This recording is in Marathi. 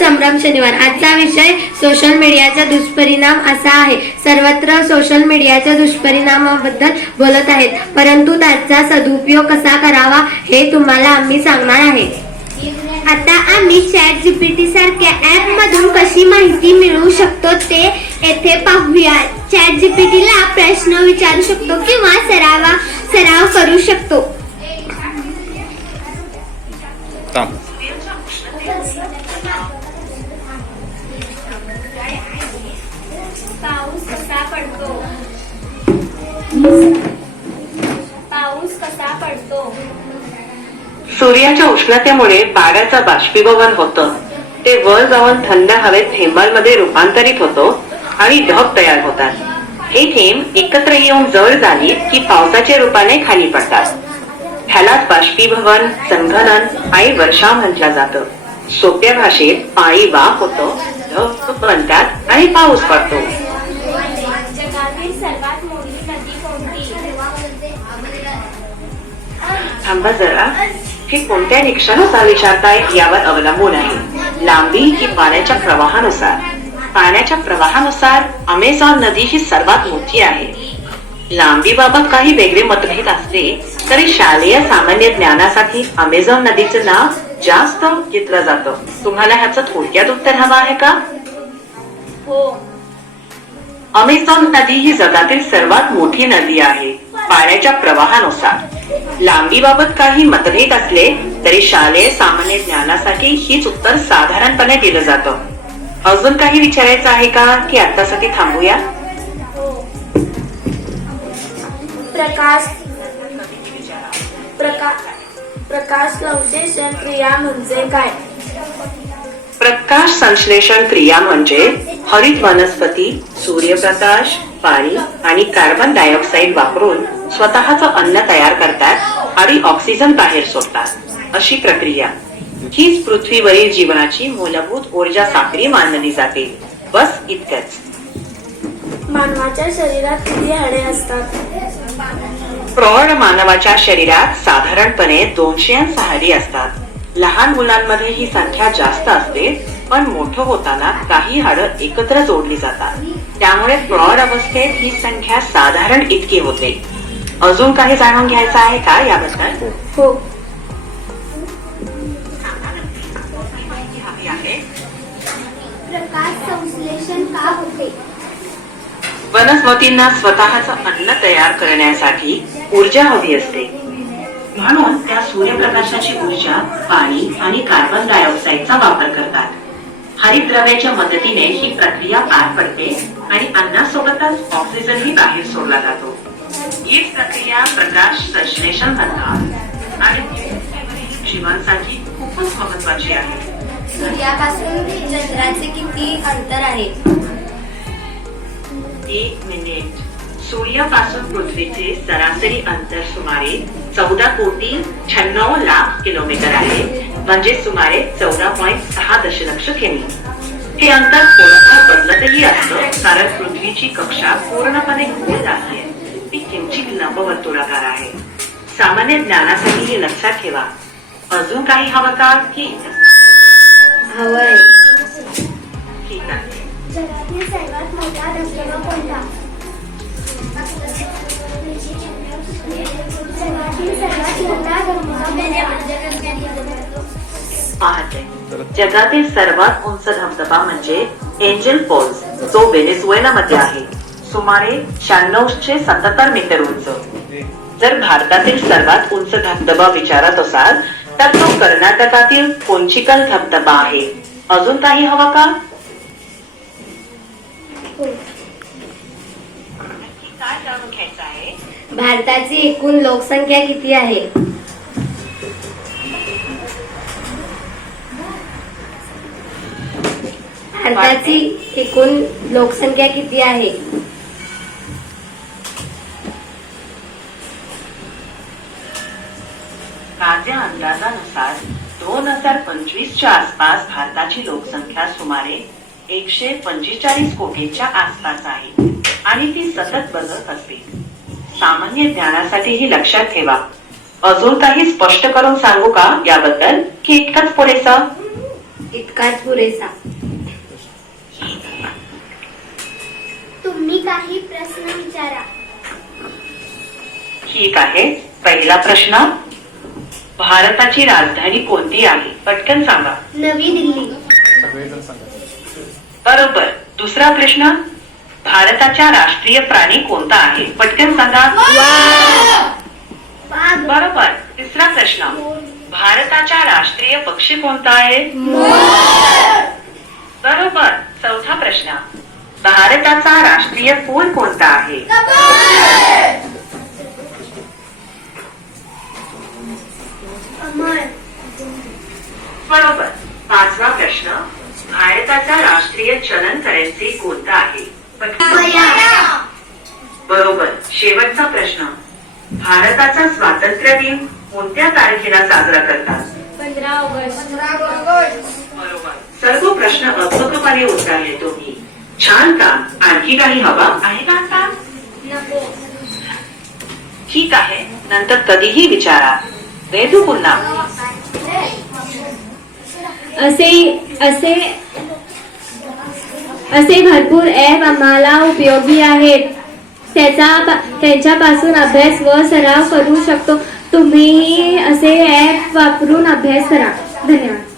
संभ्रम शनिवार. आजचा विषय सोशल मीडियाचा दुष्परिणाम असा आहे. सर्वत्र सोशल मीडियाच्या दुष्परिणामाबद्दल बोलत आहेत, परंतु त्याचा सदुपयोग कसा करावा हे तुम्हाला आम्ही सांगणार आहे. आता आम्ही ChatGPT सारख्या ऍप मधून कशी माहिती मिळवू शकतो ते येथे पाहूया. ChatGPT ला प्रश्न विचारू शकतो किंवा सराव करू शकतो. पाऊस कसा पडतो? पाऊस कसा पडतो? सूर्याच्या उष्णतेमुळे पाण्याचं बाष्पीभवन होतं. ते वर जाऊन थंड हवेत थेंबांमध्ये रूपांतरित होतो आणि ढग तयार होतात. हे थेंब एकत्र येऊन जड झाली की पावसाच्या रूपाने खाली पडतात. ह्यालाच बाष्पीभवन, संघनन आणि वर्षाव म्हटलं जातं. सोप्या भाषेत पाणी वाफ होतं, ढग बनतात आणि पाऊस पडतो. जगातील सर्वात मोठी नदी कोणती? थांबा जरा, हे कोणत्या निकषानुसार विचारताय यावर अवलंबून आहे. लांबी की पाण्याच्या प्रवाहानुसार? पाण्याच्या प्रवाहानुसार अमेझॉन नदी ही सर्वात मोठी आहे. लांबीबाबत काही वेगळे मतभेद असले तरी शालेय सामान्य ज्ञानासाठी अमेझॉन नदीचं नाव जास्त घेतलं जातं. तुम्हाला ह्याचं थोडक्यात उत्तर हवं आहे का? हो. अमेझॉन नदी ही जगातील सर्वात मोठी नदी आहे पाण्याच्या प्रवाहानुसार. लांबीबाबत काही मतभेद असले तरी शालेय सामान्य ज्ञानासाठी हीच उत्तर साधारणपणे दिलं जातं. अजून काही विचारायचं आहे का की आतासाठी थांबूया? प्रकाश संश्लेषण क्रिया म्हणजे काय? प्रकाश संश्लेषण क्रिया म्हणजे हरित वनस्पती सूर्यप्रकाश, पाणी आणि कार्बन डायऑक्साईड वापरून स्वतःचं अन्न तयार करतात आणि ऑक्सिजन बाहेर सोडतात. अशी प्रक्रिया. हीच पृथ्वीवरील जीवनाची मूलभूत ऊर्जा साखळी मानली जाते. बस इतकंच. मानवाच्या शरीरात किती हाडे असतात? प्रौढ मानवाच्या शरीरात साधारणपणे 200 हाडे असतात. लहान मुलांमध्ये ही संख्या जास्त असते, पण मोठं होताना काही हाडं एकत्र जोडली जातात. त्यामुळे प्रौढ अवस्थेत ही संख्या साधारण इतकी होते. अजून काही जाणून घ्यायचं आहे का याबद्दल? हो. प्रकाश संश्लेषण का होते? वनस्पतींना स्वतःचं अन्न तयार करण्यासाठी ऊर्जा हवी असते, म्हणून त्या सूर्यप्रकाशाची ऊर्जा, पाणी आणि कार्बन डायऑक्साईडचा वापर करतात. हरितद्रव्याच्या मदतीने ही प्रक्रिया पार पडते आणि अन्नासोबतच ऑक्सिजनही बाहेर सोडला जातो. हीच प्रक्रिया प्रकाश संश्लेषण म्हणतात आणि जीवनासाठी खूपच महत्वाची आहे. सूर्यापासून चंद्राचे किती अंतर आहे? 1 मिनिट. सूर्यापासून पृथ्वीचे सरासरी अंतर सुमारे 14,96 लाख किलोमीटर आहे, म्हणजे सुमारे 14.6 दशलक्ष किमी. हे अंतर थोडंफार बदलतही असतं, कारण पृथ्वीची कक्षा पूर्णपणे गोल आहे. ती किंचित लंबवर्तुळाकार आहे. सामान्य ज्ञानासाठी हे लक्षात ठेवा. अजून काही हवं का की हवंय? ठीक आहे. जगातील सर्वात मोठा धबधबा कोणता? जगातील सर्वात मोठा पाहते. जगातील सर्वात उंच धबधबा म्हणजे एंजल फॉल्स, जो व्हेनेझुएला मध्ये आहे. सुमारे 9677 मीटर उंच. जर भारतातील सर्वात उंच धबधबा विचारत असाल तर तो कर्नाटकातील कोंचिकल धबधबा आहे. अजून काही हवं का? काय जाणून घ्यायचं आहे? भारताची एकूण लोकसंख्या किती आहे? भारताची एकूण लोकसंख्या किती आहे? माझ्या अंदाजानुसार 2025च्या आसपास भारताची लोकसंख्या सुमारे 145 कोटीच्या आसपास आहे आणि ती सतत बदलत असते. सामान्य ज्ञानासाठी ही लक्षात ठेवा. अजून काही स्पष्ट करून सांगू का याबद्दल की इतकंच पुरेसं? इतकाच पुरेसा. तुम्ही काही प्रश्न विचारा. ठीक आहे. पहिला प्रश्न, भारताची राजधानी कोणती आहे? पटकन सांगा. नवी दिल्ली. बरोबर. दुसरा प्रश्न, भारताचा राष्ट्रीय प्राणी कोणता आहे? पटकन सांगा. वाघ. बरोबर. तिसरा प्रश्न, भारताचा राष्ट्रीय पक्षी कोणता आहे? बरोबर. चौथा प्रश्न, भारताचा राष्ट्रीय फूल कोणता आहे? अमर. बरोबर. पाचवा प्रश्न, भारताचा राष्ट्रीय चलन करन्सी कोणता आहे? बरोबर. शेवटचा प्रश्न, भारताचा स्वातंत्र्य दिन कोणत्या तारखेला साजरा करतात? 15 ऑगस्ट. बरोबर. सर्व प्रश्न अचूकपणे उत्तरले तुम्ही. छान काम. आणखी काही हवा आहे का आता? नको. ठीक आहे. नंतर कधीही विचारा. भेटू पुन्हा. असे भरपूर ॲप आम्हाला उपयोगी आहेत. त्यांच्यापासून अभ्यास व सराव करू शकतो. तुम्ही असे ॲप वापरून अभ्यास करा. धन्यवाद.